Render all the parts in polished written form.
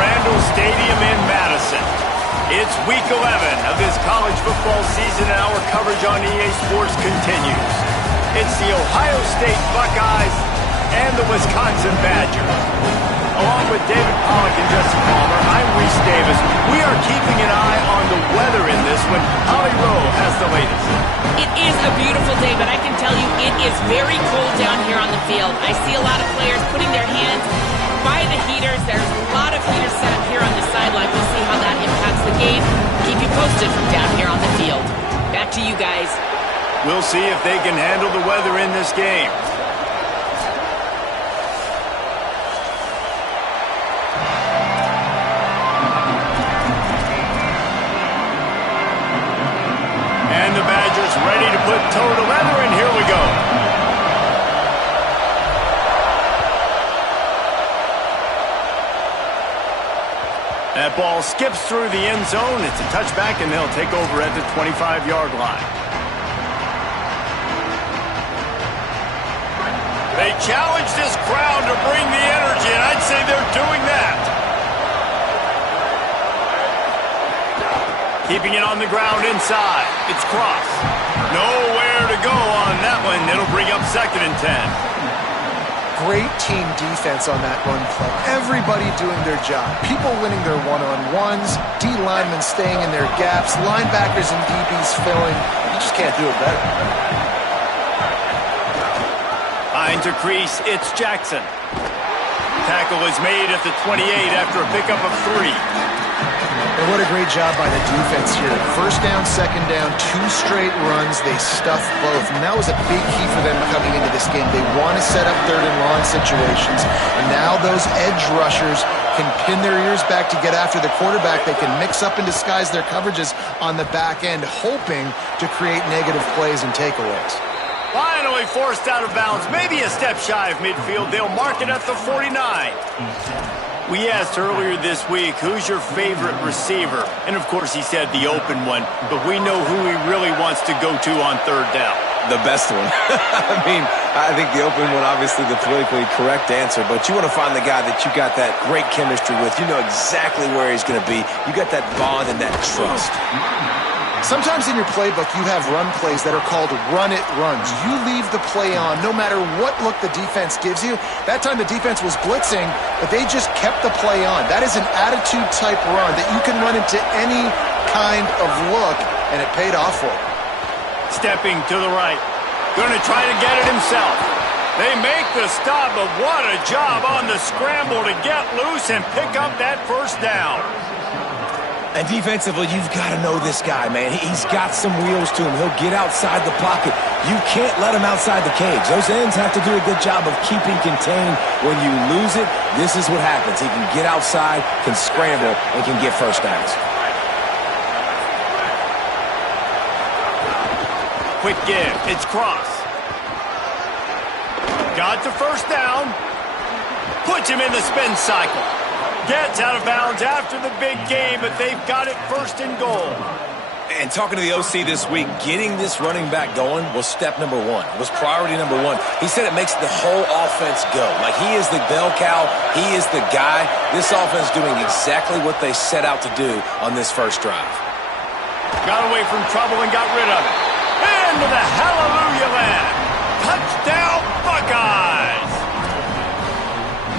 Randall Stadium in Madison. It's week 11 of this college football season, and our coverage on EA Sports continues. It's the Ohio State Buckeyes and the Wisconsin Badgers. Along with David Pollack and Jesse Palmer, I'm Reese Davis. We are keeping an eye on the weather in this one. Holly Rowe has the latest. It is a beautiful day, but I can tell you it is very cold down here on the field. I see a lot of players putting their hands by the heaters. There's a lot of heaters set up here on the sideline. We'll see how that impacts the game. Keep you posted from down here on the field. Back to you guys. We'll see if they can handle the weather in this game. And the Badgers ready to put toe to leather, and here we go. That ball skips through the end zone. It's a touchback, and they'll take over at the 25-yard line. They challenge this crowd to bring the energy, and I'd say they're doing that. Keeping it on the ground inside. It's Cross. Nowhere to go on that one. It'll bring up 2nd and 10. Great team defense on that run play. Everybody doing their job. People winning their one-on-ones, D linemen staying in their gaps, linebackers and DBs filling. You just can't do it better. Behind to crease, it's Jackson. Tackle is made at the 28 after a pickup of 3. And what a great job by the defense here. First down, second down, 2 straight runs. They stuffed both. And that was a big key for them coming into this game. They want to set up 3rd and long situations. And now those edge rushers can pin their ears back to get after the quarterback. They can mix up and disguise their coverages on the back end, hoping to create negative plays and takeaways. Finally forced out of bounds. Maybe a step shy of midfield. They'll mark it at the 49. We asked earlier this week, who's your favorite receiver? And, of course, he said the open one. But we know who he really wants to go to on 3rd down. The best one. I think the open one, obviously the politically correct answer. But you want to find the guy that you got that great chemistry with. You know exactly where he's going to be. You got that bond and that trust. Sometimes in your playbook, you have run plays that are called run-it runs. You leave the play on no matter what look the defense gives you. That time the defense was blitzing, but they just kept the play on. That is an attitude-type run that you can run into any kind of look, and it paid off for him. Stepping to the right. Going to try to get it himself. They make the stop, but what a job on the scramble to get loose and pick up that 1st down. And defensively, you've got to know this guy, man. He's got some wheels to him. He'll get outside the pocket. You can't let him outside the cage. Those ends have to do a good job of keeping contained. When you lose it, this is what happens. He can get outside, can scramble, and can get 1st downs. Quick give. It's Cross. Got the 1st down. Puts him in the spin cycle. Gets out of bounds after the big game, but they've got it 1st and goal. And talking to the OC this week, getting this running back going was step number 1, was priority number 1. He said it makes the whole offense go. Like, he is the bell cow. He is the guy. This offense doing exactly what they set out to do on this 1st drive. Got away from trouble and got rid of it. Into the hallelujah land. Touchdown, Buckeyes!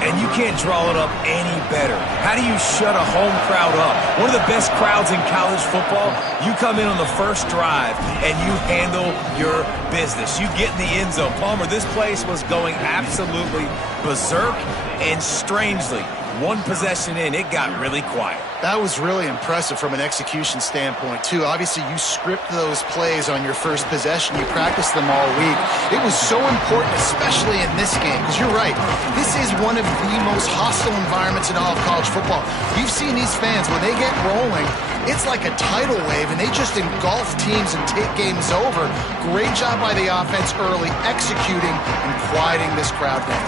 And you can't draw it up any better. How do you shut a home crowd up? One of the best crowds in college football. You come in on the 1st drive, and you handle your business. You get in the end zone. Palmer, this place was going absolutely berserk, and strangely, 1 possession in, it got really quiet. That was really impressive from an execution standpoint, too. Obviously, you script those plays on your 1st possession. You practice them all week. It was so important, especially in this game, because you're right. This is one of the most hostile environments in all of college football. You've seen these fans, when they get rolling, it's like a tidal wave, and they just engulf teams and take games over. Great job by the offense early, executing and quieting this crowd down.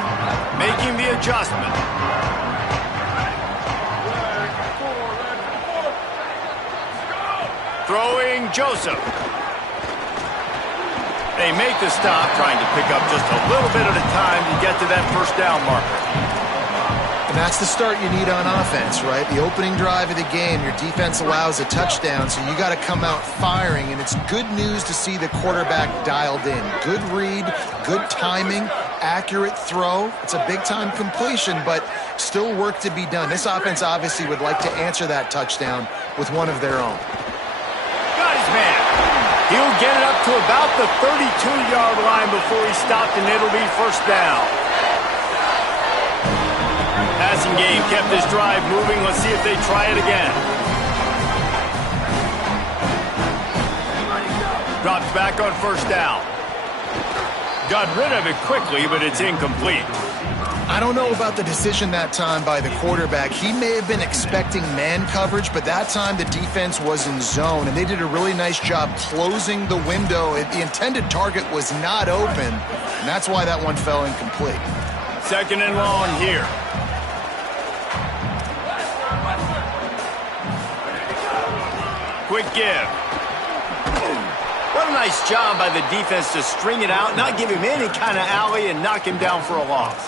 Making the adjustment. Throwing Joseph. They make the stop, trying to pick up just a little bit at a time to get to that 1st down marker. And that's the start you need on offense, right? The opening drive of the game, your defense allows a touchdown, so you got to come out firing, and it's good news to see the quarterback dialed in. Good read, good timing, accurate throw. It's a big-time completion, but still work to be done. This offense obviously would like to answer that touchdown with one of their own. Got his man. He'll get it up to about the 32-yard line before he stopped, and it'll be first down. Passing game kept this drive moving. Let's see if they try it again. Drops back on first down. Got rid of it quickly, but it's incomplete. I don't know about the decision that time by the quarterback. He may have been expecting man coverage, but that time the defense was in zone, and they did a really nice job closing the window. The intended target was not open, and that's why that one fell incomplete. Second and long here. Quick give. What a nice job by the defense to string it out, not give him any kind of alley, and knock him down for a loss.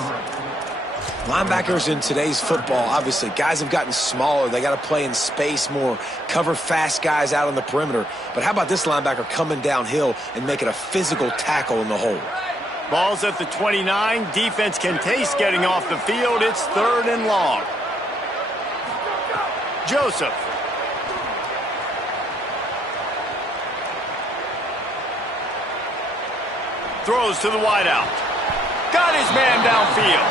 Linebackers in today's football, obviously, guys have gotten smaller. They got to play in space more, cover fast guys out on the perimeter. But how about this linebacker coming downhill and making a physical tackle in the hole? Ball's at the 29. Defense can taste getting off the field. It's third and long. Joseph. Throws to the wideout. Got his man downfield.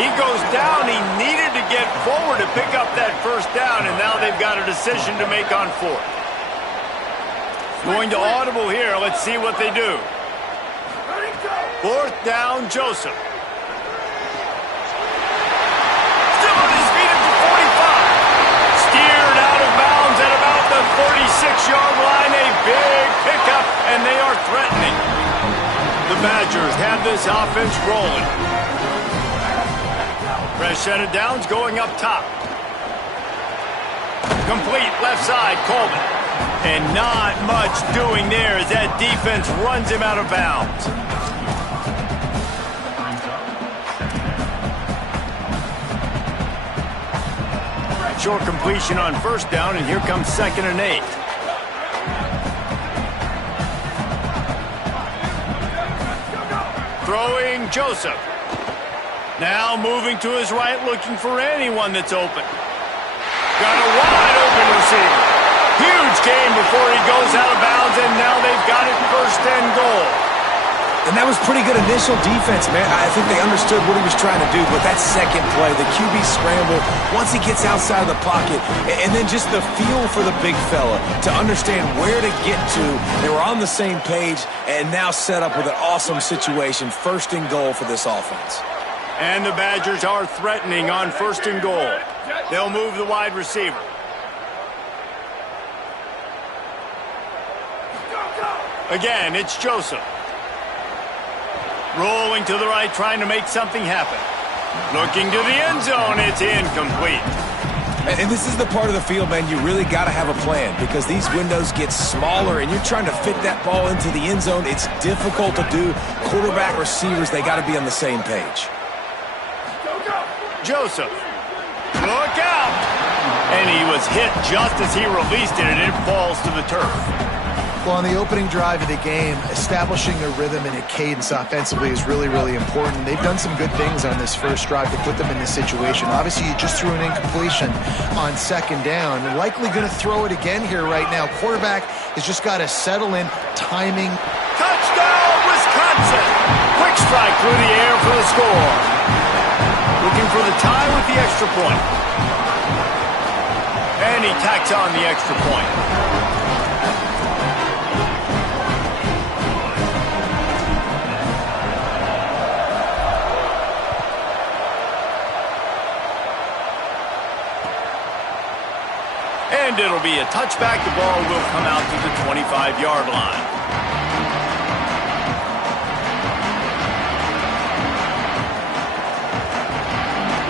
He goes down. He needed to get forward to pick up that first down, and now they've got a decision to make on fourth. Going to audible here. Let's see what they do. Fourth down, Joseph. Still on his feet at the 45. Steered out of bounds at about the 46-yard line. A big pickup, and they are threatening. The Badgers have this offense rolling. Fresh set of downs going up top. Complete left side, Coleman. And not much doing there as that defense runs him out of bounds. Short completion on first down, and here comes 2nd and 8. Throwing Joseph. Now moving to his right, looking for anyone that's open. Got a wide open receiver. Huge gain before he goes out of bounds, and now they've got it first and goal. And that was pretty good initial defense, man. I think they understood what he was trying to do, but that second play, the QB scramble, once he gets outside of the pocket, and then just the feel for the big fella to understand where to get to. They were on the same page and now set up with an awesome situation, first and goal for this offense. And the Badgers are threatening on first and goal. They'll move the wide receiver. Again, it's Joseph. Rolling to the right, trying to make something happen. Looking to the end zone, it's incomplete. And this is the part of the field, man, you really got to have a plan because these windows get smaller and you're trying to fit that ball into the end zone. It's difficult to do. Quarterback, receivers, they got to be on the same page. Joseph. Look out! And he was hit just as he released it, and it falls to the turf. Well, on the opening drive of the game, establishing a rhythm and a cadence offensively is really, really important. They've done some good things on this first drive to put them in this situation. Obviously, you just threw an incompletion on second down. Likely going to throw it again here right now. Quarterback has just got to settle in, timing. Touchdown, Wisconsin! Quick strike through the air for the score. Looking for the tie with the extra point. And he tacks on the extra point. And it'll be a touchback. The ball will come out to the 25-yard line.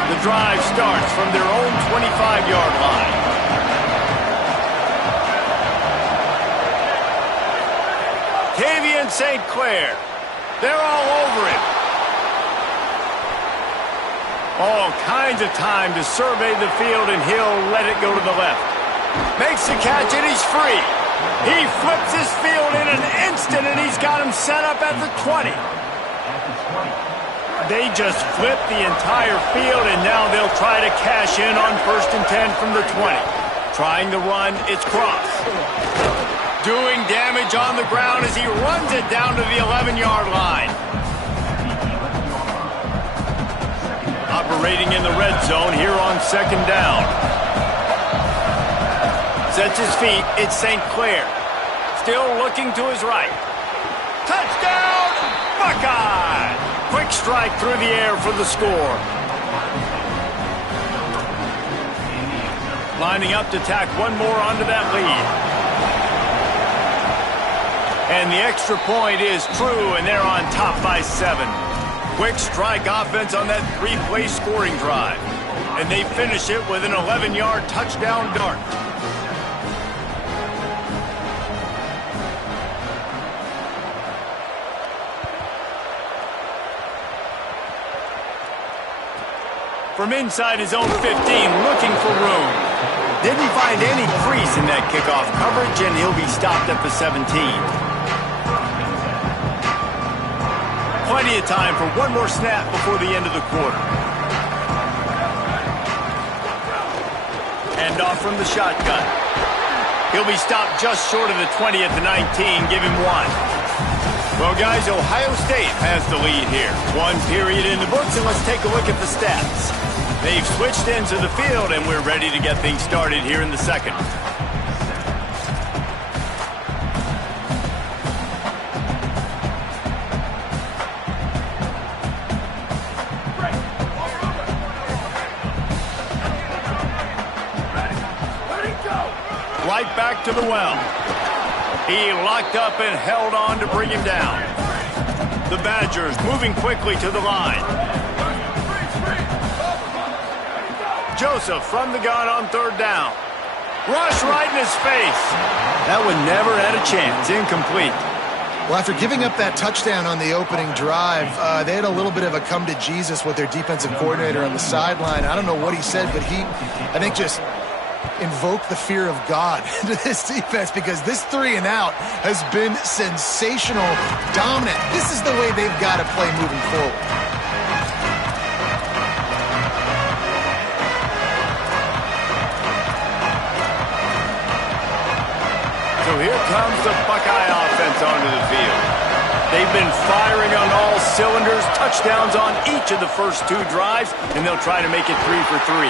The drive starts from their own 25-yard line. Tavian St. Clair. They're all over him. All kinds of time to survey the field, and he'll let it go to the left. Makes the catch, and he's free. He flips his field in an instant, and he's got him set up at the 20. They just flipped the entire field, and now they'll try to cash in on 1st and 10 from the 20. Trying to run, it's Cross. Doing damage on the ground as he runs it down to the 11-yard line. Operating in the red zone here on 2nd down. Sets his feet, it's St. Clair. Still looking to his right. Touchdown, Buckeye! Quick strike through the air for the score. Lining up to tack one more onto that lead. And the extra point is true, and they're on top by 7. Quick strike offense on that 3-play scoring drive. And they finish it with an 11-yard touchdown dart. From inside his own 15, looking for room. Didn't find any crease in that kickoff coverage, and he'll be stopped at the 17. Plenty of time for one more snap before the end of the quarter. Hand off from the shotgun. He'll be stopped just short of the 20 at the 19. Give him 1. Well, guys, Ohio State has the lead here. 1 period in the books, and let's take a look at the stats. They've switched into the field, and we're ready to get things started here in the second. Right back to the well. He locked up and held on to bring him down. The Badgers moving quickly to the line. Joseph from the gun on 3rd down. Rush right in his face. That one never had a chance. Incomplete. Well, after giving up that touchdown on the opening drive, they had a little bit of a come to Jesus with their defensive coordinator on the sideline. I don't know what he said, but he, I think, just invoked the fear of God into this defense, because this 3-and-out has been sensational, dominant. This is the way they've got to play moving forward. So here comes the Buckeye offense onto the field. They've been firing on all cylinders, touchdowns on each of the first 2 drives, and they'll try to make it 3 for 3.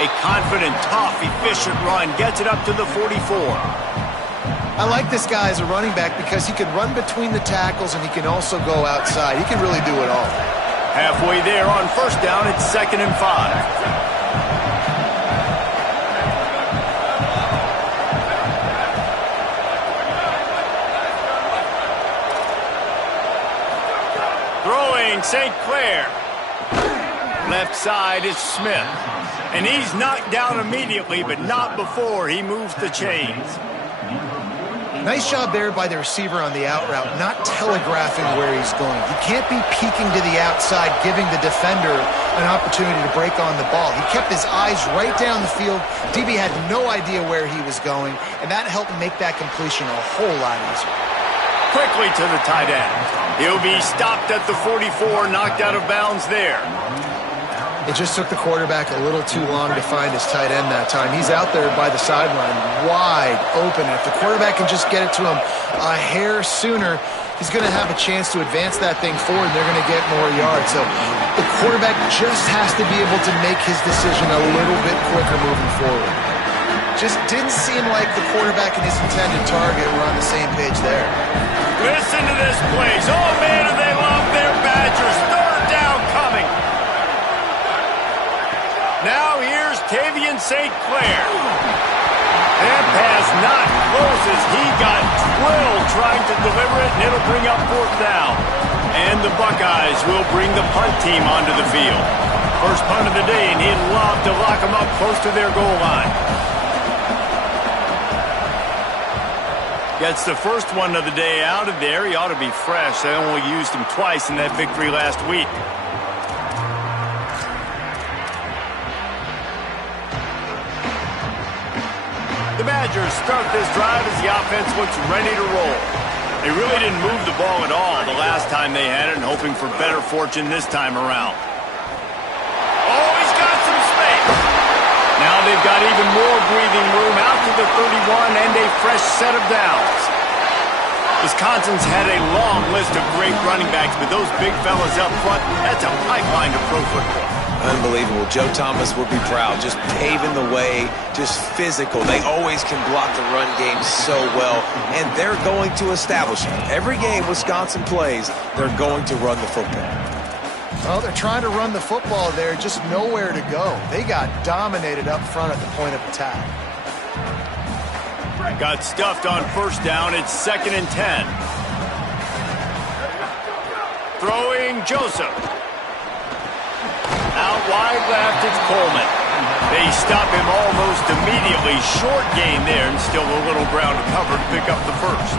A confident, tough, efficient run gets it up to the 44. I like this guy as a running back because he can run between the tackles and he can also go outside. He can really do it all. Halfway there on 1st down, it's 2nd and 5. Throwing St. Clair. Left side is Smith. And he's knocked down immediately, but not before he moves the chains. Nice job there by the receiver on the out route, not telegraphing where he's going. He can't be peeking to the outside, giving the defender an opportunity to break on the ball. He kept his eyes right down the field. DB had no idea where he was going, and that helped make that completion a whole lot easier. Quickly to the tight end. He'll be stopped at the 44, knocked out of bounds there. It just took the quarterback a little too long to find his tight end that time. He's out there by the sideline, wide open. If the quarterback can just get it to him a hair sooner, he's going to have a chance to advance that thing forward, and they're going to get more yards. So the quarterback just has to be able to make his decision a little bit quicker moving forward. Just didn't seem like the quarterback and his intended target were on the same page there. Listen to this place. Oh, man, do they love their Badgers. 3rd down coming. Now here's Tavian St. Clair. That pass not close as he got drilled trying to deliver it, and it'll bring up 4th down. And the Buckeyes will bring the punt team onto the field. First punt of the day, and he'd love to lock them up close to their goal line. Gets the first one of the day out of there. He ought to be fresh. They only used him twice in that victory last week. The Badgers start this drive as the offense looks ready to roll. They really didn't move the ball at all the last time they had it, and hoping for better fortune this time around. Oh, he's got some space. Now they've got even more breathing room out to the 31 and a fresh set of downs. Wisconsin's had a long list of great running backs, but those big fellas up front, that's a pipeline to pro football. Unbelievable. Joe Thomas would be proud. Just paving the way, just physical. They always can block the run game so well, and they're going to establish it. Every game Wisconsin plays, they're going to run the football. Well, they're trying to run the football there, just nowhere to go. They got dominated up front at the point of attack. Got stuffed on first down. It's 2nd and 10. Throwing Joseph. Out wide left, it's Coleman. They stop him almost immediately. Short gain there, and still a little ground to cover to pick up the first.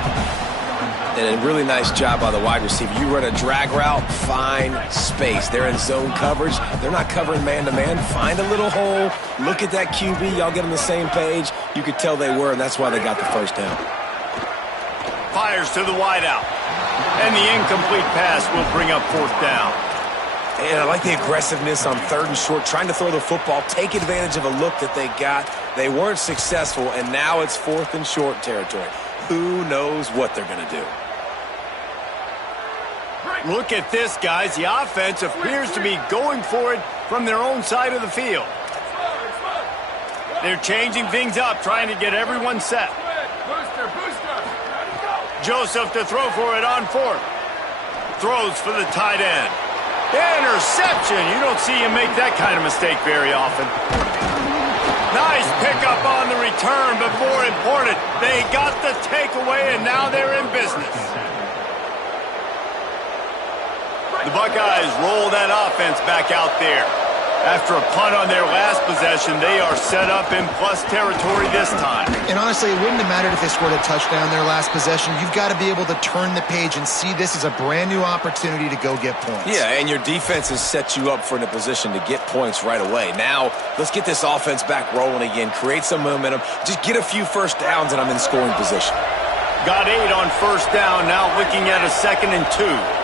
And a really nice job by the wide receiver. You run a drag route, find space. They're in zone coverage. They're not covering man-to-man. Find a little hole. Look at that QB. Y'all get on the same page. You could tell they were, and that's why they got the first down. Fires to the wideout. And the incomplete pass will bring up 4th down. And I like the aggressiveness on 3rd and short, trying to throw the football, take advantage of a look that they got. They weren't successful, and now it's 4th and short territory. Who knows what they're going to do? Look at this, guys. The offense appears to be going for it from their own side of the field. They're changing things up, trying to get everyone set. Joseph to throw for it on 4th. Throws for the tight end. Interception. You don't see him make that kind of mistake very often. Nice pickup on the return, but more important, they got the takeaway, and now they're in business. The Buckeyes roll that offense back out there. After a punt on their last possession, they are set up in plus territory this time. And honestly, it wouldn't have mattered if they scored a touchdown their last possession. You've got to be able to turn the page and see this as a brand new opportunity to go get points. Yeah, and your defense has set you up for in a position to get points right away. Now, let's get this offense back rolling again, create some momentum, just get a few first downs, and I'm in scoring position. Got 8 on first down, now looking at a 2nd and 2.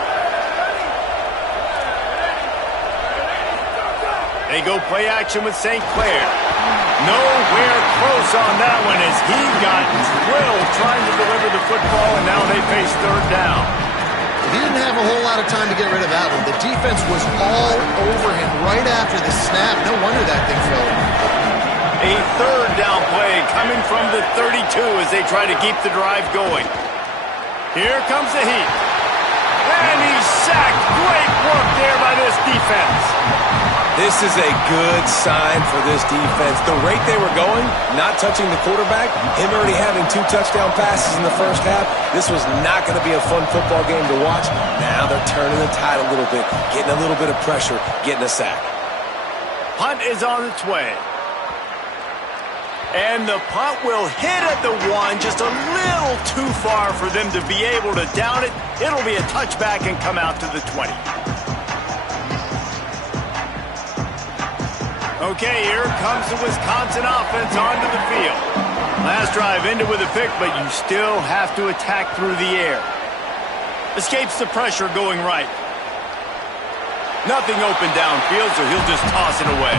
They go play action with St. Clair. Nowhere close on that one as he got drilled trying to deliver the football, and now they face 3rd down. He didn't have a whole lot of time to get rid of that one. The defense was all over him right after the snap. No wonder that thing fell. A 3rd down play coming from the 32 as they try to keep the drive going. Here comes the heat. And he's sacked. Great work there by this defense. This is a good sign for this defense. The rate they were going, not touching the quarterback, him already having 2 touchdown passes in the first half, this was not going to be a fun football game to watch. Now they're turning the tide a little bit, getting a little bit of pressure, getting a sack. Punt is on its way. And the punt will hit at the 1, just a little too far for them to be able to down it. It'll be a touchback and come out to the 20. Okay, here comes the Wisconsin offense onto the field. Last drive ended with a pick, but you still have to attack through the air. Escapes the pressure going right. Nothing open downfield, so he'll just toss it away.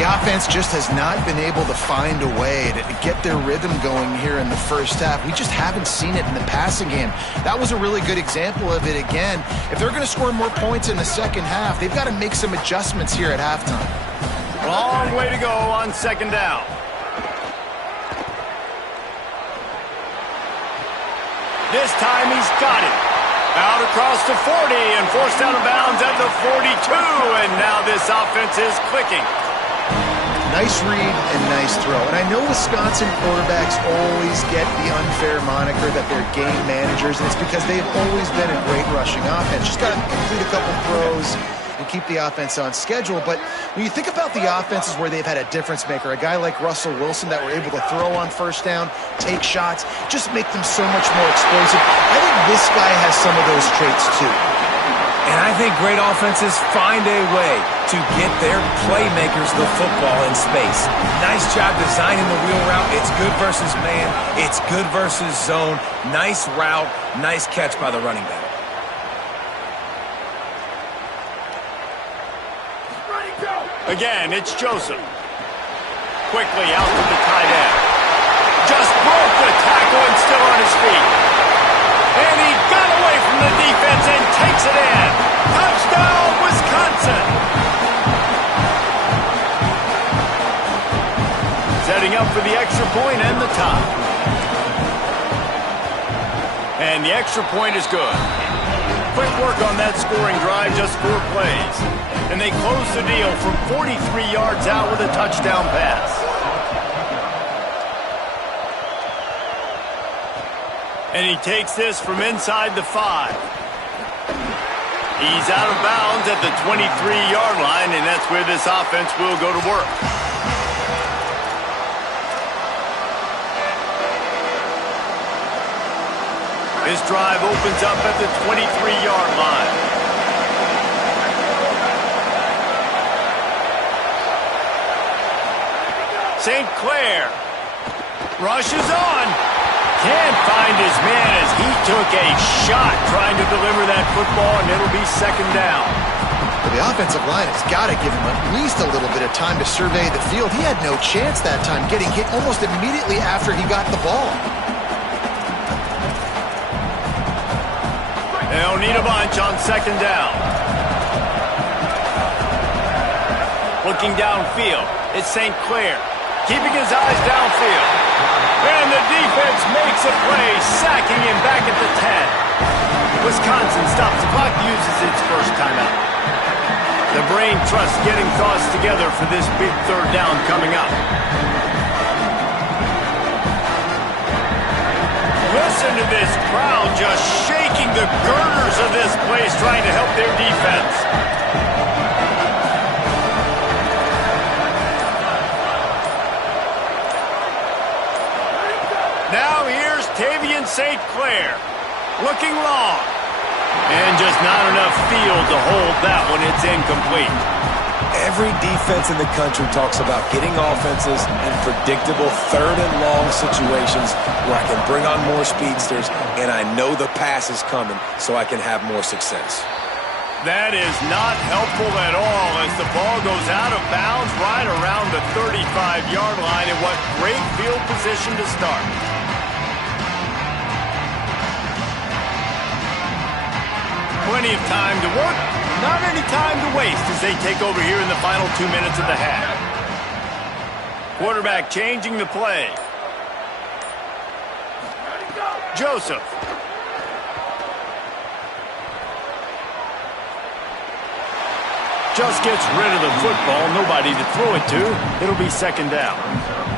The offense just has not been able to find a way to get their rhythm going here in the first half. We just haven't seen it in the passing game. That was a really good example of it again. If they're going to score more points in the second half, they've got to make some adjustments here at halftime. Long way to go on 2nd down. This time he's got it. Out across the 40 and forced out of bounds at the 42. And now this offense is clicking. Nice read and nice throw. And I know Wisconsin quarterbacks always get the unfair moniker that they're game managers, and it's because they've always been a great rushing offense. Just got to complete a couple throws and keep the offense on schedule. But when you think about the offenses where they've had a difference maker, a guy like Russell Wilson that were able to throw on first down, take shots, just make them so much more explosive. I think this guy has some of those traits too. And I think great offenses find a way to get their playmakers the football in space. Nice job designing the wheel route. It's good versus man. It's good versus zone. Nice route. Nice catch by the running back. Again, it's Joseph. Quickly out to the tight end. Just broke the tackle and still on his feet. And he got away from the defense and takes it in. Touchdown, Wisconsin. Setting up for the extra point and the tie. And the extra point is good. Quick work on that scoring drive, just 4 plays. And they close the deal from 43 yards out with a touchdown pass. And he takes this from inside the 5. He's out of bounds at the 23-yard line, and that's where this offense will go to work. This drive opens up at the 23-yard line. St. Clair rushes on. Can't find his man as he took a shot trying to deliver that football, and it'll be second down. Well, the offensive line has got to give him at least a little bit of time to survey the field. He had no chance that time, getting hit almost immediately after he got the ball. They'll need a bunch on second down. Looking downfield, it's St. Clair, keeping his eyes downfield. And the defense makes a play, sacking him back at the 10. Wisconsin stops the clock, uses its first timeout. The brain trust getting thoughts together for this big third down coming up. Listen to this crowd just shaking the girders of this place, trying to help their defense. Now here's Tavian St. Clair, looking long. And just not enough field to hold that one. It's incomplete. Every defense in the country talks about getting offenses in predictable third and long situations where I can bring on more speedsters and I know the pass is coming so I can have more success. That is not helpful at all as the ball goes out of bounds right around the 35-yard line, and what great field position to start. Plenty of time to work, not any time to waste as they take over here in the final 2 minutes of the half. Quarterback changing the play. Joseph. Just gets rid of the football, nobody to throw it to. It'll be second down.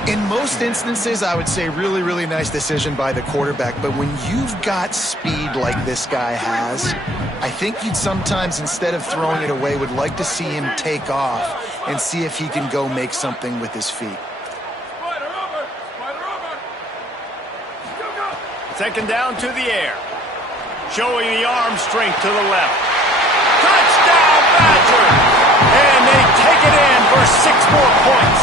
In most instances, I would say really, really nice decision by the quarterback. But when you've got speed like this guy has, I think you'd sometimes, instead of throwing it away, would like to see him take off and see if he can go make something with his feet. Second down to the air. Showing the arm strength to the left. Touchdown, Badgers! And they take it in for 6 more points.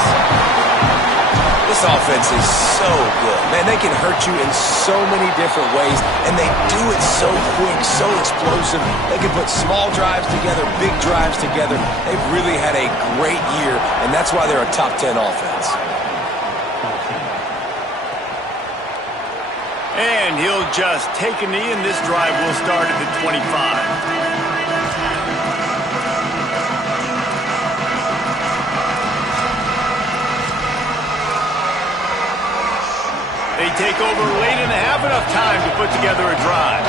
This offense is so good. Man, they can hurt you in so many different ways, and they do it so quick, so explosive. They can put small drives together, big drives together. They've really had a great year, and that's why they're a top 10 offense. And he'll just take a knee, and this drive will start at the 25. They take over late and have enough time to put together a drive.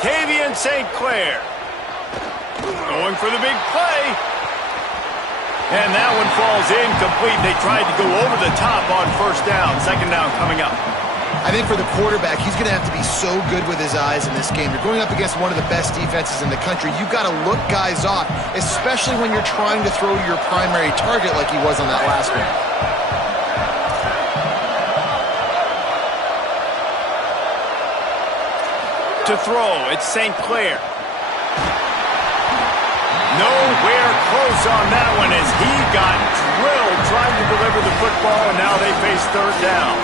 Tavian St. Clair going for the big play. And that one falls incomplete. They tried to go over the top on first down. Second down coming up. I think for the quarterback, he's going to have to be so good with his eyes in this game. You're going up against one of the best defenses in the country. You've got to look guys off, especially when you're trying to throw your primary target like he was on that last one. To throw, it's St. Clair. Nowhere close on that one as he got drilled trying to deliver the football, and now they face third down.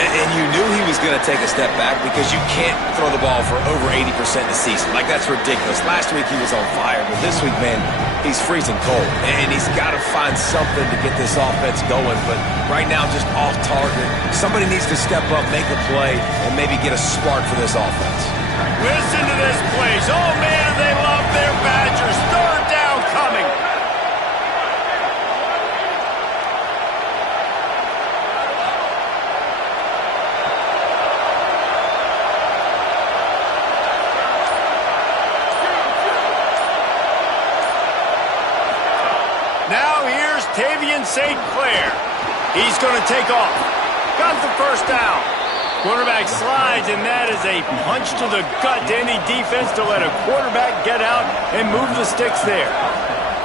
And you knew he was going to take a step back because you can't throw the ball for over 80% of the season. Like, that's ridiculous. Last week he was on fire, but this week, man, he's freezing cold. And he's got to find something to get this offense going. But right now, just off target. Somebody needs to step up, make a play, and maybe get a spark for this offense. Listen to this place. Oh, man, they love their Badgers. Third down coming. Now here's Tavian St. Clair. He's going to take off. Got the first down. Quarterback slides, and that is a punch to the gut to any defense to let a quarterback get out and move the sticks there.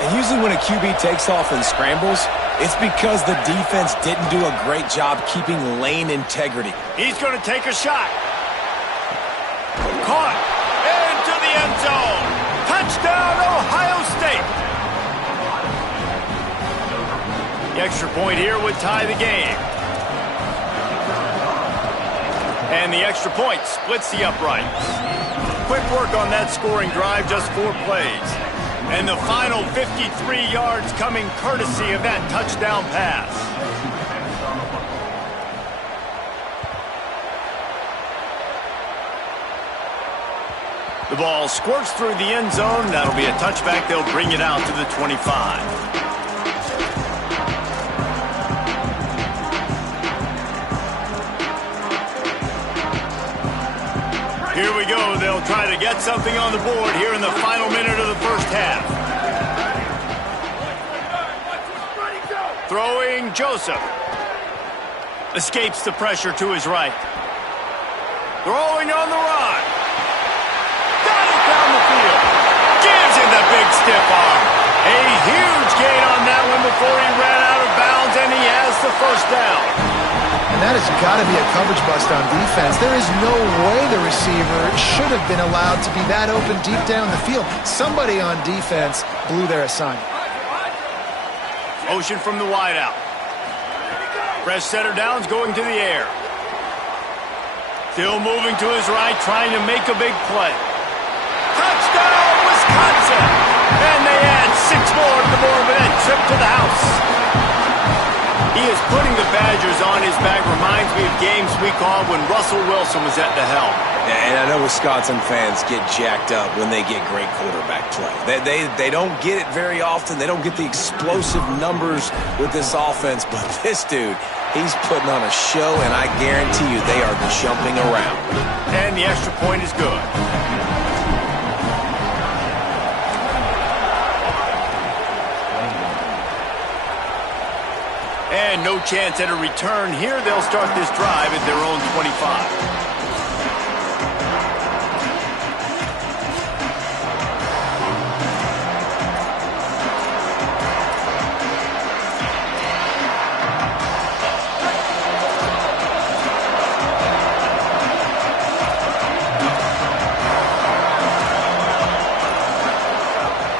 And usually when a QB takes off and scrambles, it's because the defense didn't do a great job keeping lane integrity. He's going to take a shot. Caught into the end zone. Touchdown, Ohio State. The extra point here would tie the game. And the extra point splits the uprights. Quick work on that scoring drive, just 4 plays. And the final 53 yards coming courtesy of that touchdown pass. The ball squirts through the end zone. That'll be a touchback. They'll bring it out to the 25. Here we go. They'll try to get something on the board here in the final minute of the first half. Throwing Joseph. Escapes the pressure to his right. Throwing on the run. Got it down the field. Gives him the big stiff arm. A huge gain on that one before he ran out of bounds, and he has the first down. And that has got to be a coverage bust on defense. There is no way the receiver should have been allowed to be that open deep down the field. Somebody on defense blew their assignment. Motion from the wideout. Fresh setter downs going to the air. Still moving to his right, trying to make a big play. Touchdown, Wisconsin! And they add 6 more to the board with that trip to the house. He is putting the Badgers on his back. Reminds me of games we called when Russell Wilson was at the helm. And I know Wisconsin fans get jacked up when they get great quarterback play. They don't get it very often. They don't get the explosive numbers with this offense. But this dude, he's putting on a show, and I guarantee you they are jumping around. And the extra point is good. And no chance at a return here. They'll start this drive at their own 25.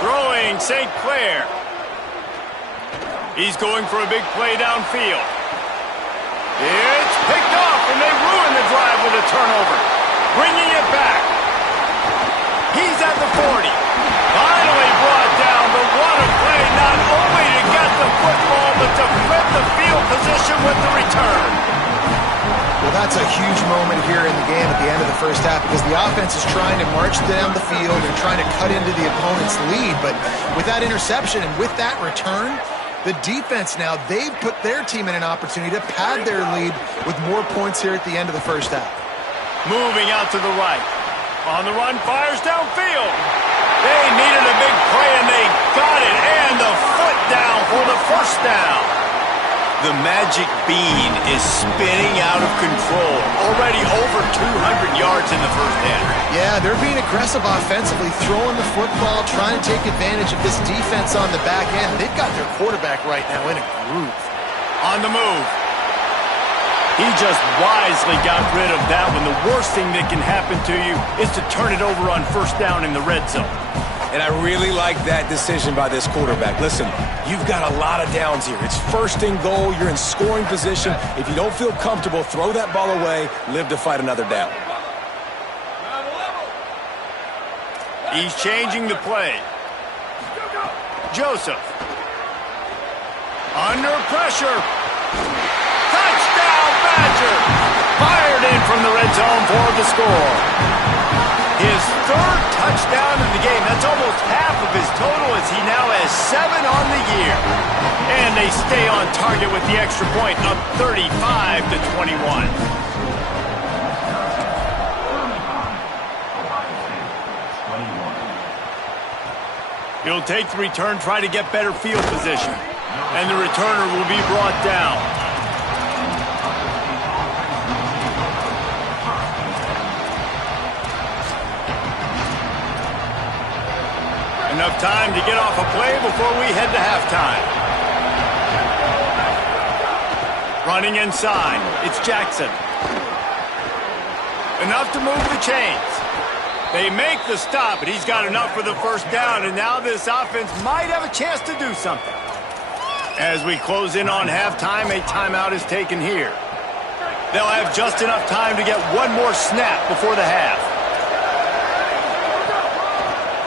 Throwing St. Clair. He's going for a big play downfield. It's picked off, and they ruin the drive with a turnover. Bringing it back. He's at the 40. Finally brought down, but what a play, not only to get the football, but to flip the field position with the return. Well, that's a huge moment here in the game at the end of the first half because the offense is trying to march down the field and trying to cut into the opponent's lead. But with that interception and with that return, the defense now, they've put their team in an opportunity to pad their lead with more points here at the end of the first half. Moving out to the right. On the run, fires downfield. They needed a big play, and they got it. And the foot down for the first down. The magic bean is spinning out of control. Already over 200 yards in the first half. Yeah, they're being aggressive offensively, throwing the football, trying to take advantage of this defense on the back end. They've got their quarterback right now in a groove. On the move. He just wisely got rid of that one. The worst thing that can happen to you is to turn it over on first down in the red zone. And I really like that decision by this quarterback. Listen, you've got a lot of downs here. It's first and goal. You're in scoring position. If you don't feel comfortable, throw that ball away. Live to fight another down. He's changing the play. Joseph. Under pressure. Touchdown, Badger! Fired in from the red zone for the score. His third touchdown in the game. That's almost half of his total as he now has 7 on the year. And they stay on target with the extra point, up 35-21. He'll take the return, try to get better field position. And the returner will be brought down. Enough time to get off a play before we head to halftime. Running inside, it's Jackson. Enough to move the chains. They make the stop, but he's got enough for the first down, and now this offense might have a chance to do something. As we close in on halftime, a timeout is taken here. They'll have just enough time to get one more snap before the half.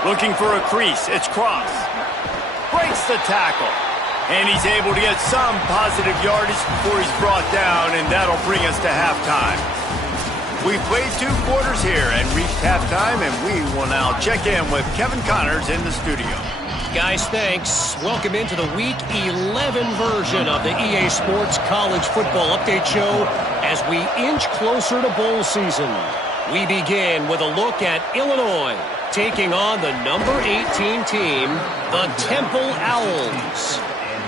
Looking for a crease, it's Cross. Breaks the tackle. And he's able to get some positive yardage before he's brought down, and that'll bring us to halftime. We've played 2 quarters here and reached halftime, and we will now check in with Kevin Connors in the studio. Guys, thanks. Welcome into the Week 11 version of the EA Sports College Football Update Show as we inch closer to bowl season. We begin with a look at Illinois taking on the number 18 team, the Temple Owls.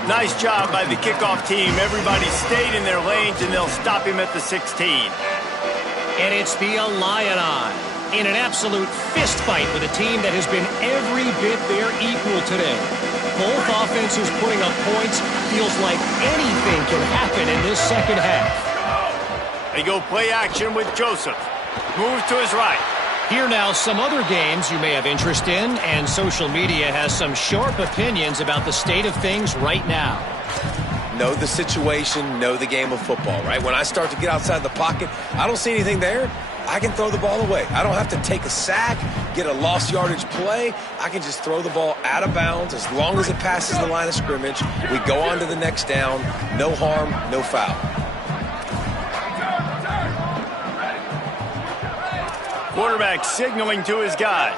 Nice job by the kickoff team. Everybody stayed in their lanes, and they'll stop him at the 16. And it's the Illini in an absolute fist fight with a team that has been every bit their equal today. Both offenses putting up points. Feels like anything can happen in this second half. They go play action with Joseph. Moves to his right. Here now, some other games you may have interest in, and social media has some sharp opinions about the state of things right now. Know the situation, know the game of football, right? When I start to get outside the pocket, I don't see anything there. I can throw the ball away. I don't have to take a sack, get a lost yardage play. I can just throw the ball out of bounds as long as it passes the line of scrimmage. We go on to the next down. No harm, no foul. Quarterback signaling to his guys.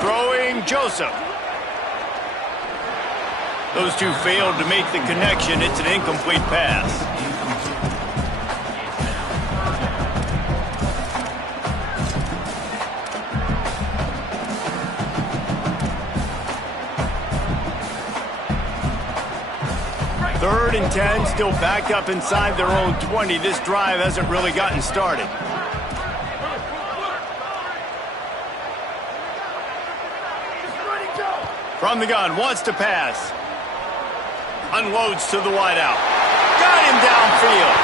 Throwing Joseph. Those two failed to make the connection. It's an incomplete pass. Third and 10, still backed up inside their own 20. This drive hasn't really gotten started. From the gun, wants to pass. Unloads to the wideout. Got him downfield.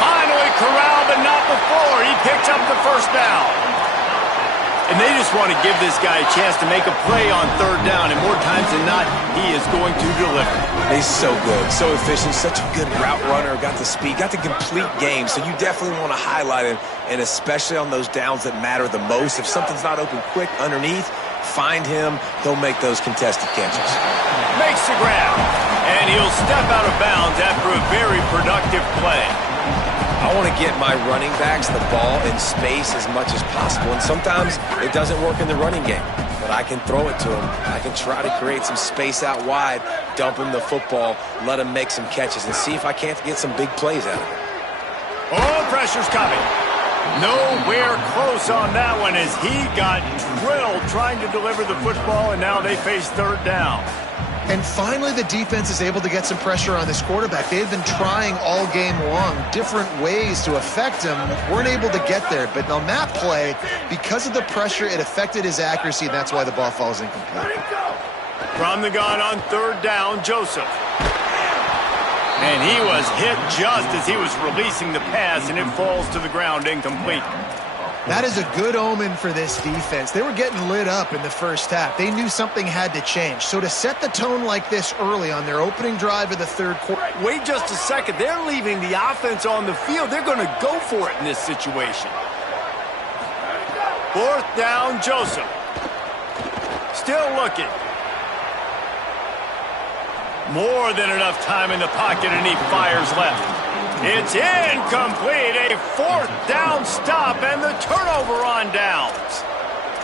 Finally corralled, but not before. He picks up the first down. And they just want to give this guy a chance to make a play on third down, and more times than not, he is going to deliver. He's so good, so efficient, such a good route runner, got the speed, got the complete game, so you definitely want to highlight him, and especially on those downs that matter the most. If something's not open quick underneath, find him, he'll make those contested catches. Makes the grab, and he'll step out of bounds after a very productive play. I want to get my running backs the ball in space as much as possible, and sometimes it doesn't work in the running game, but I can throw it to him. I can try to create some space out wide, dump him the football, let him make some catches, and see if I can't get some big plays out of it. Oh, pressure's coming. Nowhere close on that one as he got drilled trying to deliver the football, and now they face third down. And finally, the defense is able to get some pressure on this quarterback. They've been trying all game long different ways to affect him. Weren't able to get there. But on that play, because of the pressure, it affected his accuracy, and that's why the ball falls incomplete. From the gun on third down, Joseph. And he was hit just as he was releasing the pass, and it falls to the ground incomplete. That is a good omen for this defense. They were getting lit up in the first half. They knew something had to change. So to set the tone like this early on their opening drive of the third quarter. Wait just a second. They're leaving the offense on the field. They're going to go for it in this situation. Fourth down, Joseph. Still looking. More than enough time in the pocket, and he fires left. It's incomplete. A fourth down stop and the turnover on downs.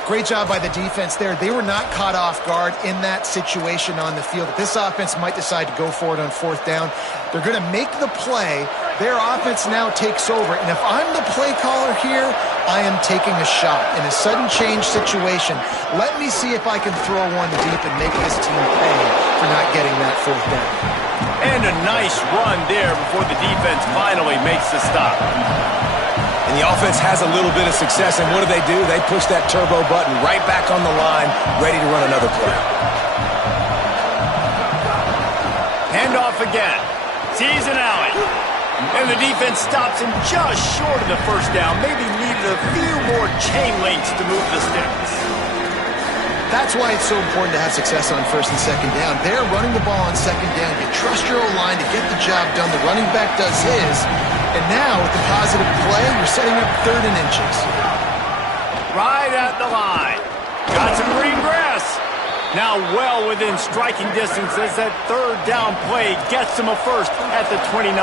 Great job by the defense there. They were not caught off guard in that situation on the field. This offense might decide to go for it on fourth down. They're going to make the play. Their offense now takes over. And if I'm the play caller here, I am taking a shot. In a sudden change situation, let me see if I can throw one deep and make this team pay for not getting that fourth down. And a nice run there before the defense finally makes the stop. And the offense has a little bit of success, and what do? They push that turbo button right back on the line, ready to run another play. Handoff again. Sees an alley. And the defense stops him just short of the first down. Maybe needed a few more chain links to move the sticks. That's why it's so important to have success on first and second down. They're running the ball on second down. You trust your O-line to get the job done. The running back does his. And now, with the positive play, you're setting up third and inches. Right at the line. Got some green grass. Now well within striking distance as that third down play gets him a first at the 29.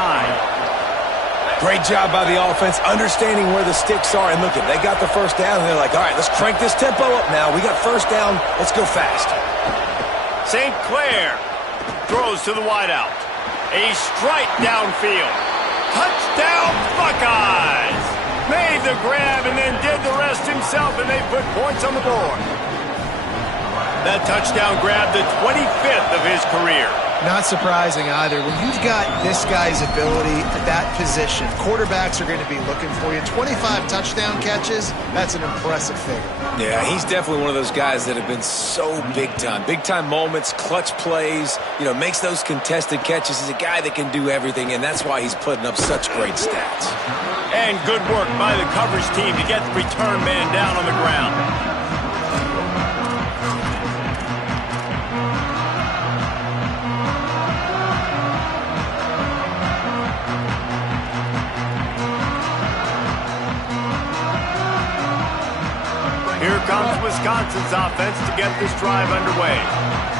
Great job by the offense, understanding where the sticks are. And look, they got the first down, and they're like, all right, let's crank this tempo up now. We got first down. Let's go fast. St. Clair throws to the wideout. A strike downfield. Touchdown, Buckeyes! Made the grab and then did the rest himself, and they put points on the board. That touchdown grabbed the 25th of his career. Not surprising either. When you've got this guy's ability at that position, quarterbacks are going to be looking for you. 25 touchdown catches, that's an impressive figure. Yeah, he's definitely one of those guys that have been so big time. Big time moments, clutch plays, makes those contested catches. He's a guy that can do everything, and that's why he's putting up such great stats. And good work by the coverage team to get the return man down on the ground. Here comes Wisconsin's offense to get this drive underway.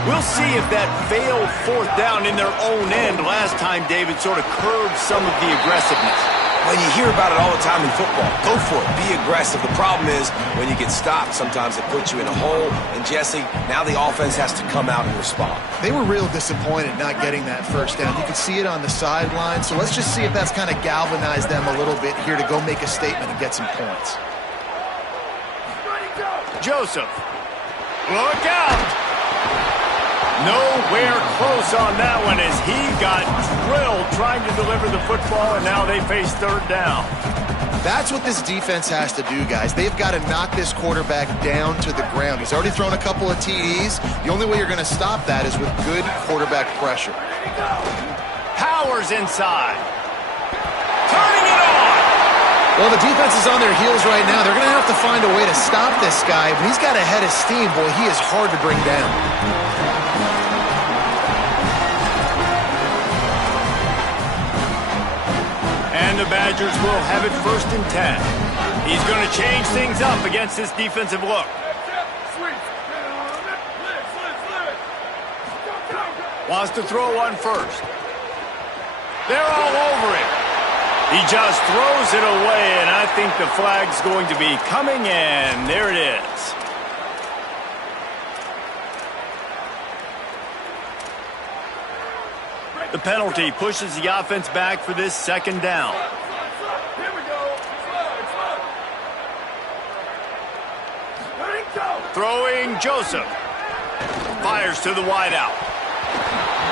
We'll see if that failed fourth down in their own end last time, David, sort of curbed some of the aggressiveness. Well, you hear about it all the time in football. Go for it. Be aggressive. The problem is when you get stopped, sometimes it puts you in a hole. And, Jesse, now the offense has to come out and respond. They were real disappointed not getting that first down. You could see it on the sideline. So let's just see if that's kind of galvanized them a little bit here to go make a statement and get some points. Joseph. Look out! Nowhere close on that one as he got drilled trying to deliver the football, and now they face third down. That's what this defense has to do, guys. They've got to knock this quarterback down to the ground. He's already thrown a couple of TDs. The only way you're going to stop that is with good quarterback pressure. Powers inside. Turning it on! Well, the defense is on their heels right now. They're going to have to find a way to stop this guy. When he's got a head of steam, boy, he is hard to bring down. And the Badgers will have it 1st and 10. He's going to change things up against this defensive look. Wants to throw one first. They're all over it. He just throws it away, and I think the flag's going to be coming, and there it is. The penalty pushes the offense back for this second down. Throwing Joseph. Fires to the wideout.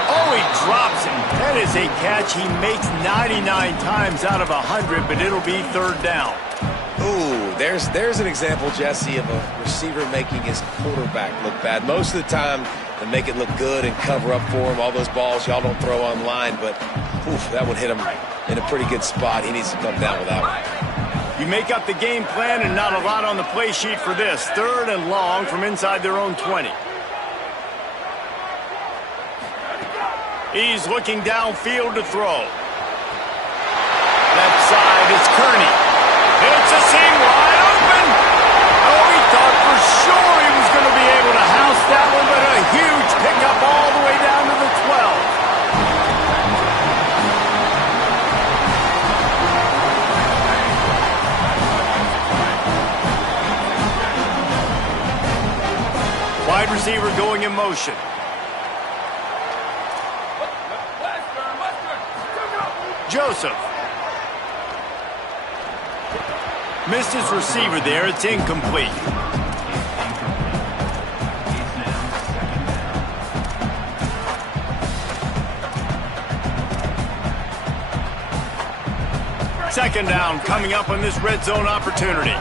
Oh, he drops it. That is a catch he makes 99 times out of 100, but it'll be third down. Ooh, there's an example, Jesse, of a receiver making his quarterback look bad. Most of the time, they make it look good and cover up for him. All those balls y'all don't throw online, but oof, that would hit him in a pretty good spot. He needs to come down with that one. You make up the game plan and not a lot on the play sheet for this. Third and long from inside their own 20. He's looking downfield to throw. Left side is Kearney. It's a seam wide open. Oh, he thought for sure he was going to be able to house that one, but a huge pickup all the way down to the 12. Wide receiver going in motion. Joseph. Missed his receiver there. It's incomplete. Second down coming up on this red zone opportunity.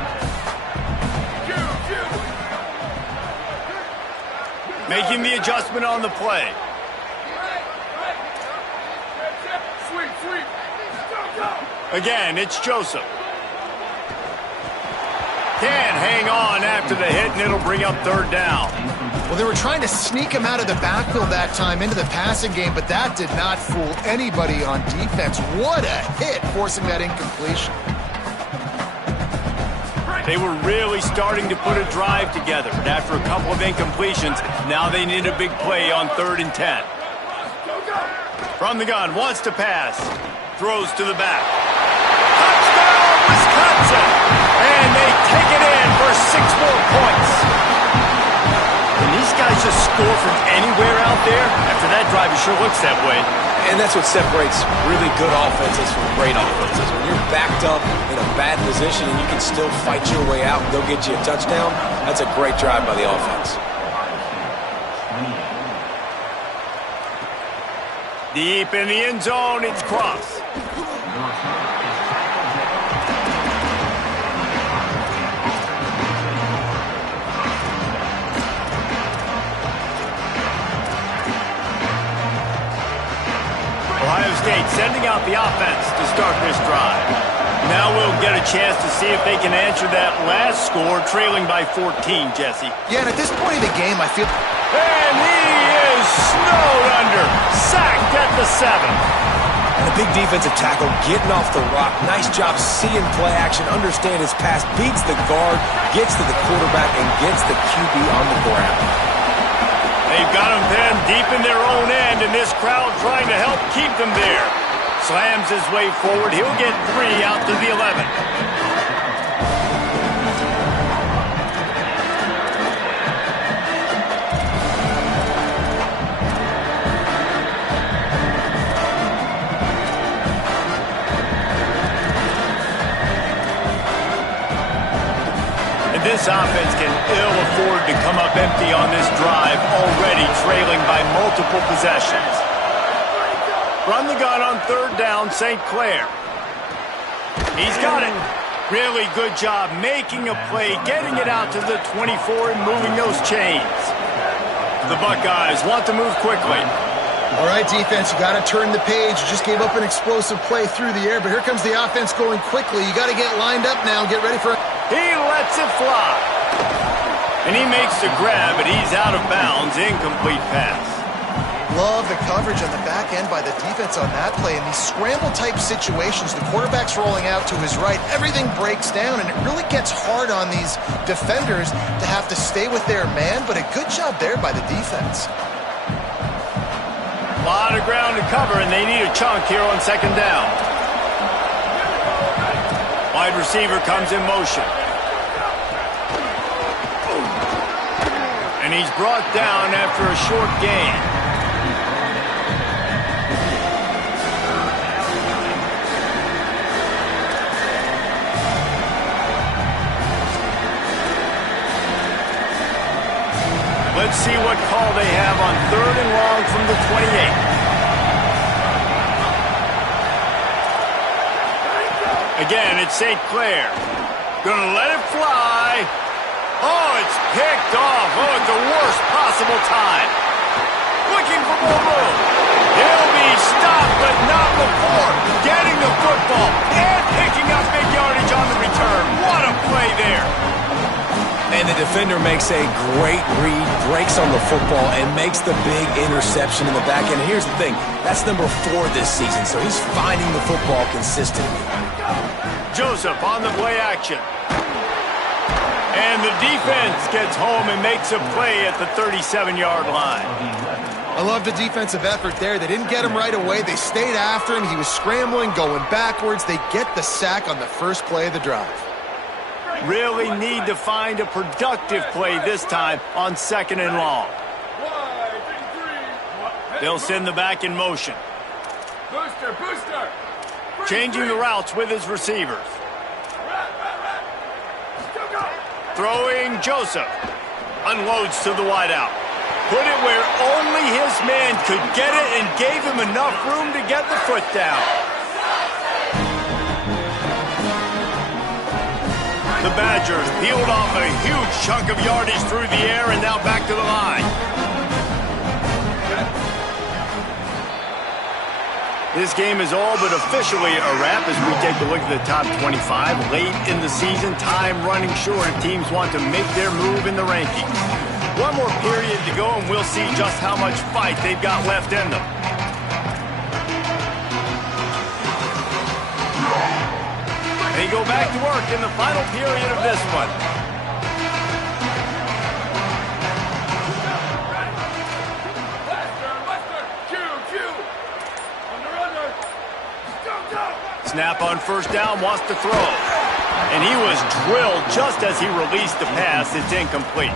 Making the adjustment on the play. Again, it's Joseph. Can't hang on after the hit, and it'll bring up third down. Well, they were trying to sneak him out of the backfield that time into the passing game, but that did not fool anybody on defense. What a hit, forcing that incompletion. They were really starting to put a drive together, but after a couple of incompletions, now they need a big play on 3rd and 10. From the gun, wants to pass. Throws to the back. Touchdown, Wisconsin! And they take it in for 6 more points. Can these guys just score from anywhere out there? After that drive, it sure looks that way. And that's what separates really good offenses from great offenses. When you're backed up in a bad position and you can still fight your way out and go get you a touchdown, that's a great drive by the offense. Deep in the end zone, it's Cross. Ohio State sending out the offense to start this drive. Now we'll get a chance to see if they can answer that last score, trailing by 14, Jesse. Yeah, and at this point of the game, I feel... And he is snowed under, sacked at the 7. And a big defensive tackle getting off the rock. Nice job seeing play action, understand his pass, beats the guard, gets to the quarterback, and gets the QB on the ground. They've got him pinned deep in their own end, and this crowd trying to help keep them there. Slams his way forward. He'll get 3 out to the 11. This offense can ill afford to come up empty on this drive, already trailing by multiple possessions. Run the gun on 3rd down, St. Clair. He's got it. Really good job making a play, getting it out to the 24 and moving those chains. The Buckeyes want to move quickly. All right, defense, you got to turn the page. You just gave up an explosive play through the air, but here comes the offense going quickly. You got to get lined up now, get ready for... He lets it fly. And he makes the grab, but he's out of bounds. Incomplete pass. Love the coverage on the back end by the defense on that play. In these scramble-type situations, the quarterback's rolling out to his right. Everything breaks down, and it really gets hard on these defenders to have to stay with their man, but a good job there by the defense. A lot of ground to cover, and they need a chunk here on 2nd down. Wide receiver comes in motion. And he's brought down after a short gain. Let's see what call they have on 3rd and long from the 28. Again, it's St. Clair. Gonna let it fly. Oh, it's picked off. Oh, at the worst possible time. Looking for more room. He'll be stopped, but not before getting the football and picking up big yardage on the return. What a play there. And the defender makes a great read, breaks on the football, and makes the big interception in the back end. Here's the thing. That's number 4 this season, so he's finding the football consistently. Joseph on the play action. And the defense gets home and makes a play at the 37-yard line. I love the defensive effort there. They didn't get him right away. They stayed after him. He was scrambling, going backwards. They get the sack on the first play of the drive. Really need to find a productive play this time on 2nd and long. They'll send the back in motion. Booster. Changing the routes with his receivers. Throwing Joseph. Unloads to the wideout. Put it where only his man could get it and gave him enough room to get the foot down. The Badgers peeled off a huge chunk of yardage through the air and now back to the line. This game is all but officially a wrap as we take a look at the top 25. Late in the season, time running short. Teams want to make their move in the rankings. One more period to go and we'll see just how much fight they've got left in them. They go back to work in the final period of this one. Snap on 1st down, wants to throw. And he was drilled just as he released the pass. It's incomplete.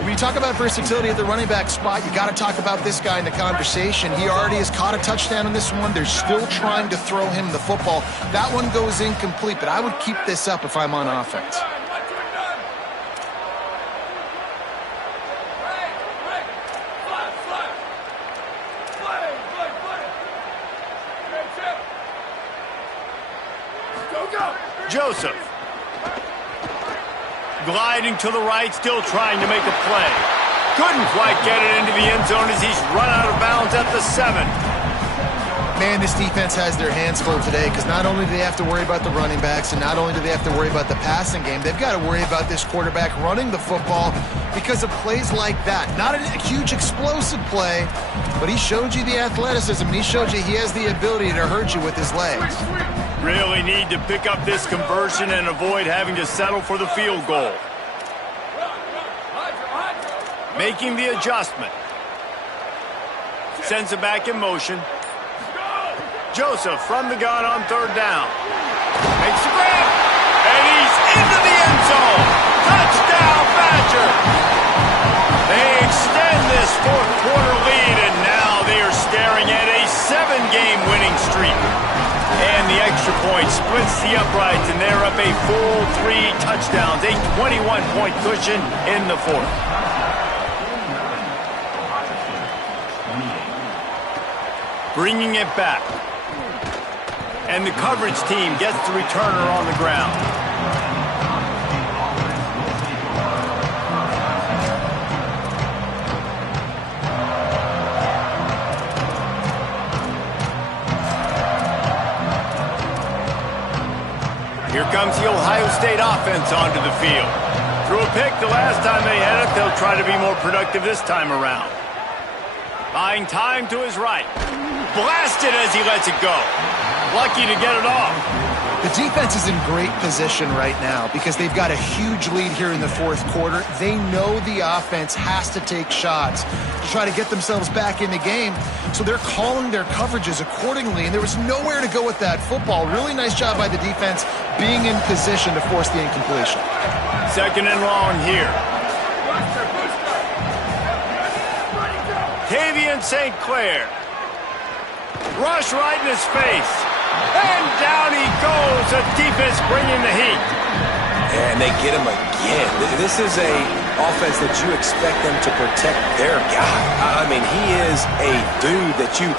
When you talk about versatility at the running back spot, you got to talk about this guy in the conversation. He already has caught a touchdown on this one. They're still trying to throw him the football. That one goes incomplete, but I would keep this up if I'm on offense. Joseph. Gliding to the right, still trying to make a play. Couldn't quite get it into the end zone as he's run out of bounds at the 7. Man, this defense has their hands full today because not only do they have to worry about the running backs and not only do they have to worry about the passing game, they've got to worry about this quarterback running the football because of plays like that. Not a huge explosive play, but he showed you the athleticism and he showed you he has the ability to hurt you with his legs. Really need to pick up this conversion and avoid having to settle for the field goal. Making the adjustment. Sends it back in motion. Joseph from the gun on 3rd down. Makes the grab. And he's into the end zone. Touchdown, Badger. They extend this 4th quarter lead, and now they are staring at a 7-game winning streak. And the extra point splits the uprights, and they're up a full 3 touchdowns, a 21-point cushion in the 4th. Bringing it back. And the coverage team gets the returner on the ground. Here comes the Ohio State offense onto the field. Threw a pick the last time they had it. They'll try to be more productive this time around. Buying time to his right. Blasted as he lets it go. Lucky to get it off. The defense is in great position right now because they've got a huge lead here in the 4th quarter. They know the offense has to take shots to try to get themselves back in the game, so they're calling their coverages accordingly, and there was nowhere to go with that football. Really nice job by the defense being in position to force the incompletion. 2nd and long here. Tavian St. Clair. Rush right in his face. And down he goes. The defense bringing the heat. And they get him again. This is a offense that you expect them to protect their guy. I mean, he is a dude that you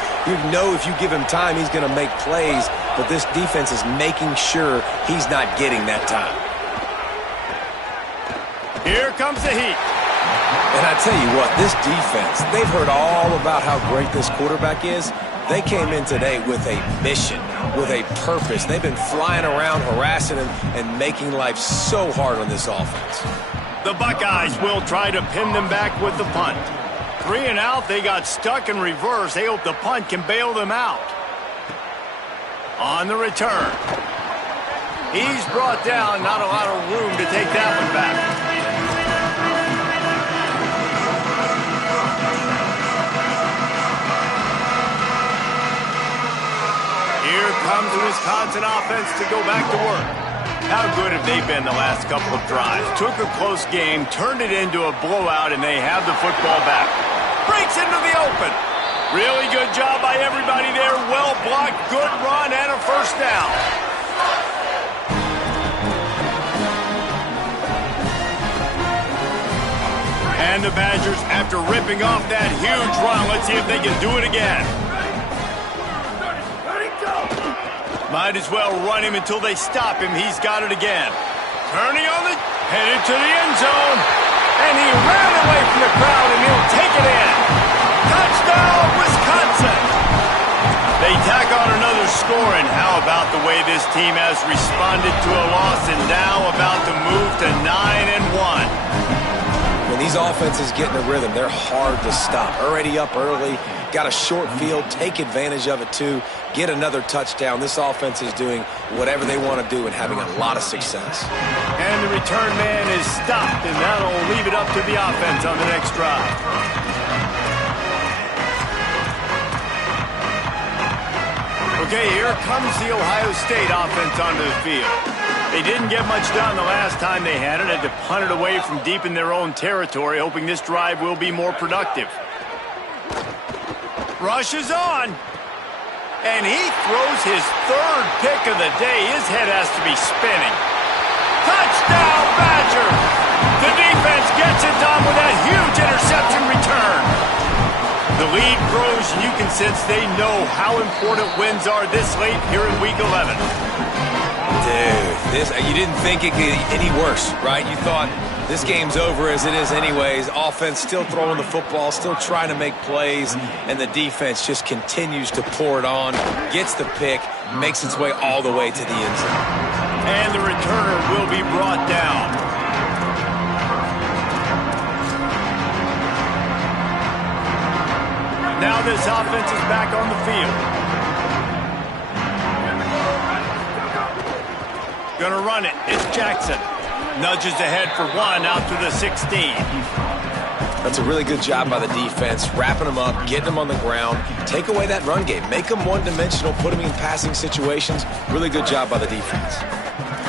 know if you give him time, he's going to make plays. But this defense is making sure he's not getting that time. Here comes the heat. And I tell you what, this defense, they've heard all about how great this quarterback is. They came in today with a mission, with a purpose. They've been flying around, harassing him, and making life so hard on this offense. The Buckeyes will try to pin them back with the punt. 3 and out, they got stuck in reverse. They hope the punt can bail them out. On the return. He's brought down, not a lot of room to take that one back. Here comes the Wisconsin offense to go back to work. How good have they been the last couple of drives? Took a close game, turned it into a blowout, and they have the football back. Breaks into the open. Really good job by everybody there. Well blocked, good run, and a first down. And the Badgers, after ripping off that huge run, let's see if they can do it again. Might as well run him until they stop him. He's got it again. Turning on headed to the end zone. And he ran away from the crowd, and he'll take it in. Touchdown, Wisconsin! They tack on another score, and how about the way this team has responded to a loss and now about to move to 9-1. When these offenses get in a rhythm, they're hard to stop. Already up early, got a short field, take advantage of it too, get another touchdown. This offense is doing whatever they want to do and having a lot of success. And the return man is stopped, and that'll leave it up to the offense on the next drive. Okay, here comes the Ohio State offense onto the field. They didn't get much done the last time they had it. Had to punt it away from deep in their own territory, hoping this drive will be more productive. Rush is on. And he throws his third pick of the day. His head has to be spinning. Touchdown, Badger! The defense gets it done with that huge interception return. The lead grows, and you can sense they know how important wins are this late here in Week 11. Dude, you didn't think it could get any worse, right? You thought this game's over as it is anyways. Offense still throwing the football, still trying to make plays, and the defense just continues to pour it on, gets the pick, makes its way all the way to the end zone. And the returner will be brought down. Now this offense is back on the field. Gonna run it. It's Jackson. Nudges ahead for one out to the 16. That's a really good job by the defense, wrapping them up, getting them on the ground, take away that run game, make them one-dimensional, put them in passing situations. Really good job by the defense.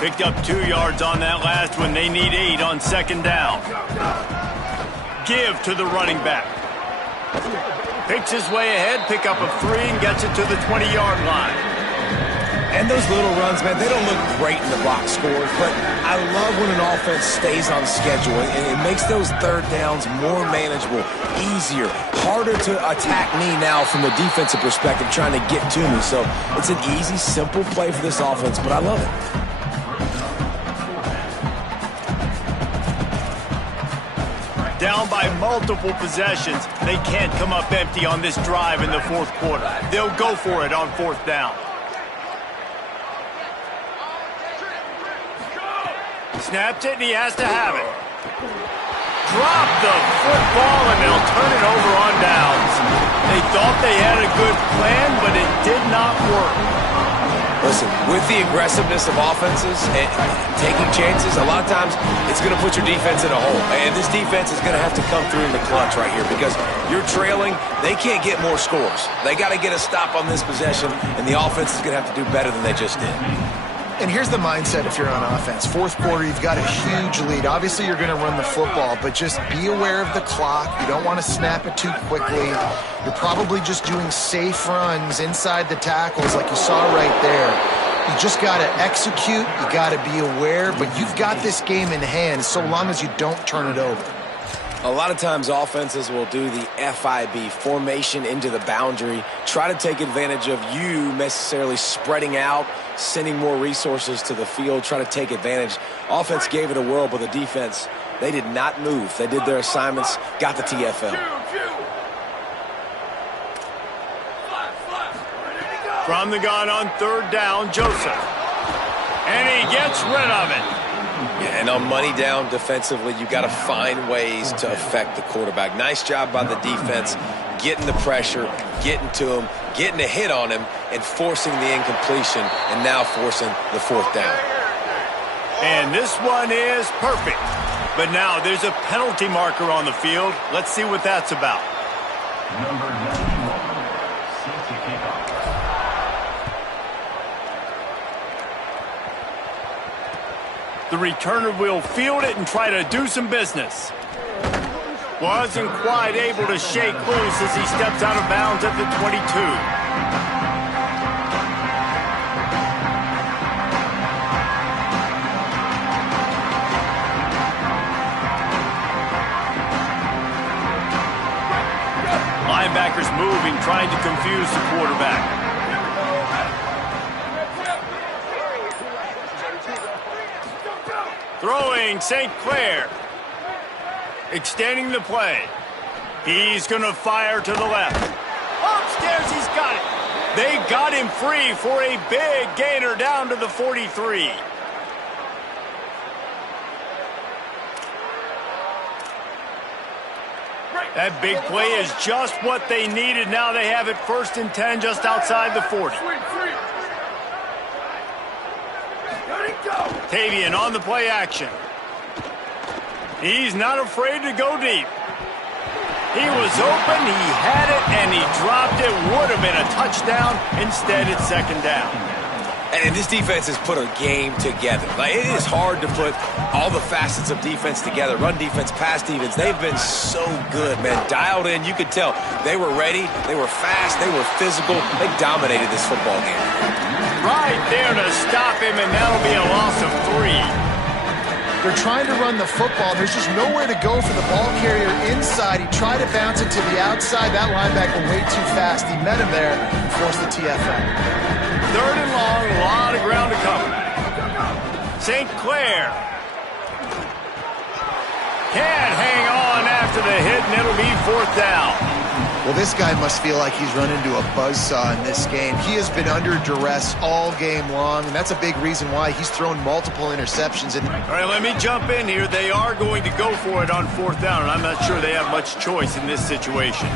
Picked up 2 yards on that last one. They need 8 on second down. Give to the running back. Picks his way ahead, pick up a 3, and gets it to the 20-yard line. And those little runs, man, they don't look great in the box scores, but I love when an offense stays on schedule, and it makes those third downs more manageable, easier, harder to attack me now from the defensive perspective trying to get to me. So it's an easy, simple play for this offense, but I love it. Down by multiple possessions. They can't come up empty on this drive in the fourth quarter. They'll go for it on fourth down. Snaps it, and he has to have it. Drop the football, and they'll turn it over on downs. They thought they had a good plan, but it did not work. Listen, with the aggressiveness of offenses and taking chances, a lot of times it's going to put your defense in a hole. And this defense is going to have to come through in the clutch right here because you're trailing. They can't get more scores. They got to get a stop on this possession, and the offense is going to have to do better than they just did. And here's the mindset if you're on offense. Fourth quarter, you've got a huge lead. Obviously, you're going to run the football, but just be aware of the clock. You don't want to snap it too quickly. You're probably just doing safe runs inside the tackles like you saw right there. You just got to execute. You got to be aware. But you've got this game in hand so long as you don't turn it over. A lot of times offenses will do the FIB, formation into the boundary, try to take advantage of you necessarily spreading out, sending more resources to the field, try to take advantage. Offense gave it a whirl, but the defense, they did not move. They did their assignments, got the TFL. From the gun on third down, Joseph. And he gets rid of it. Yeah, and on money down defensively, you got to find ways to affect the quarterback. Nice job by the defense, getting the pressure, getting to him, getting a hit on him, and forcing the incompletion, and now forcing the fourth down. And this one is perfect. But now there's a penalty marker on the field. Let's see what that's about. Number 91, safety kickoff. The returner will field it and try to do some business. Wasn't quite able to shake loose as he steps out of bounds at the 22. Linebackers moving, trying to confuse the quarterback. Throwing St. Clair. Extending the play. He's going to fire to the left. Upstairs, he's got it. They got him free for a big gainer down to the 43. That big play is just what they needed. Now they have it 1st and 10 just outside the 40. Tavian on the play action. He's not afraid to go deep. He was open, he had it, and he dropped it. Would have been a touchdown. Instead, it's 2nd down. And this defense has put a game together. Like, it is hard to put all the facets of defense together. Run defense, pass defense. They've been so good, man. Dialed in. You could tell they were ready. They were fast. They were physical. They dominated this football game. Right there to stop him, and that'll be a loss of 3. They're trying to run the football. There's just nowhere to go for the ball carrier inside. He tried to bounce it to the outside. That linebacker way too fast. He met him there and forced the TFL. 3rd and long, a lot of ground to cover. St. Clair can't hang on after the hit, and it'll be 4th down. Well, this guy must feel like he's run into a buzzsaw in this game. He has been under duress all game long, and that's a big reason why he's thrown multiple interceptions. All right, let me jump in here. They are going to go for it on 4th down, and I'm not sure they have much choice in this situation.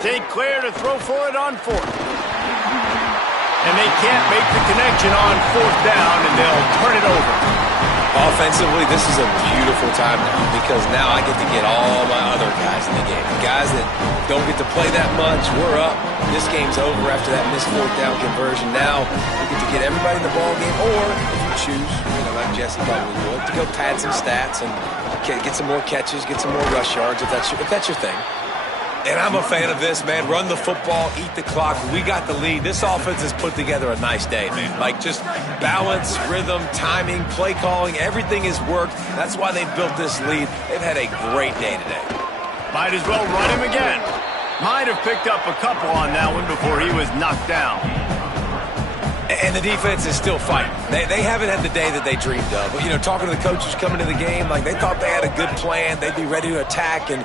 St. Clair to throw for it on 4th. And they can't make the connection on 4th down, and they'll turn it over. Offensively, this is a beautiful time now because now I get to get all my other guys in the game. Guys that don't get to play that much, we're up. This game's over after that missed 4th down conversion. Now we get to get everybody in the ball game, or if you choose, like Jesse probably would, to go pad some stats and get some more catches, get some more rush yards if that's your thing. And I'm a fan of this, man. Run the football, eat the clock. We got the lead. This offense has put together a nice day, man. Like, just balance, rhythm, timing, play calling, everything has worked. That's why they built this lead. They've had a great day today. Might as well run him again. Might have picked up a couple on that one before he was knocked down. And the defense is still fighting. They haven't had the day that they dreamed of. But, talking to the coaches coming to the game, like, they thought they had a good plan. They'd be ready to attack and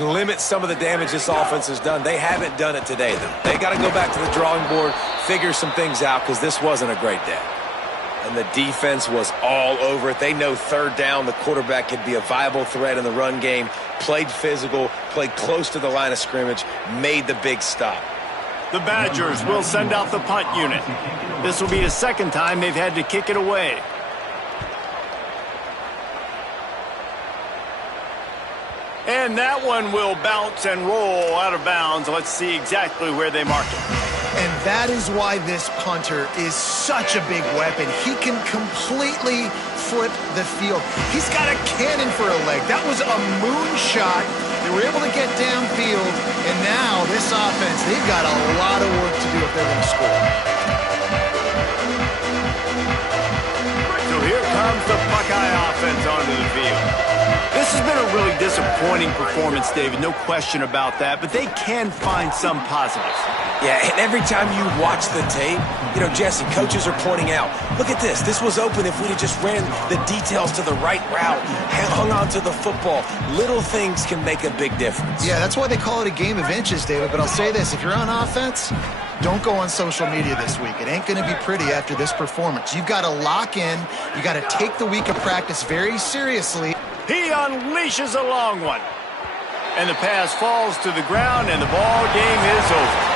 limit some of the damage this offense has done. They haven't done it today, though. They got to go back to the drawing board, figure some things out, because this wasn't a great day. And the defense was all over it. They know 3rd down, the quarterback could be a viable threat in the run game, played physical, played close to the line of scrimmage, made the big stop. The Badgers will send out the punt unit. This will be the 2nd time they've had to kick it away. And that one will bounce and roll out of bounds. Let's see exactly where they mark it. And that is why this punter is such a big weapon. He can completely flip the field. He's got a cannon for a leg. That was a moonshot. They were able to get downfield, and now this offense, they've got a lot of work to do if they're going to score. So here comes the Buckeye offense onto the field. This has been a really disappointing performance, David, no question about that, but they can find some positives. Yeah, and every time you watch the tape, Jesse, coaches are pointing out, look at this. This was open if we'd have just ran the details to the right route, hung on to the football. Little things can make a big difference. Yeah, that's why they call it a game of inches, David, but I'll say this. If you're on offense, don't go on social media this week. It ain't going to be pretty after this performance. You've got to lock in. You got to take the week of practice very seriously. He unleashes a long one. And the pass falls to the ground, and the ball game is over.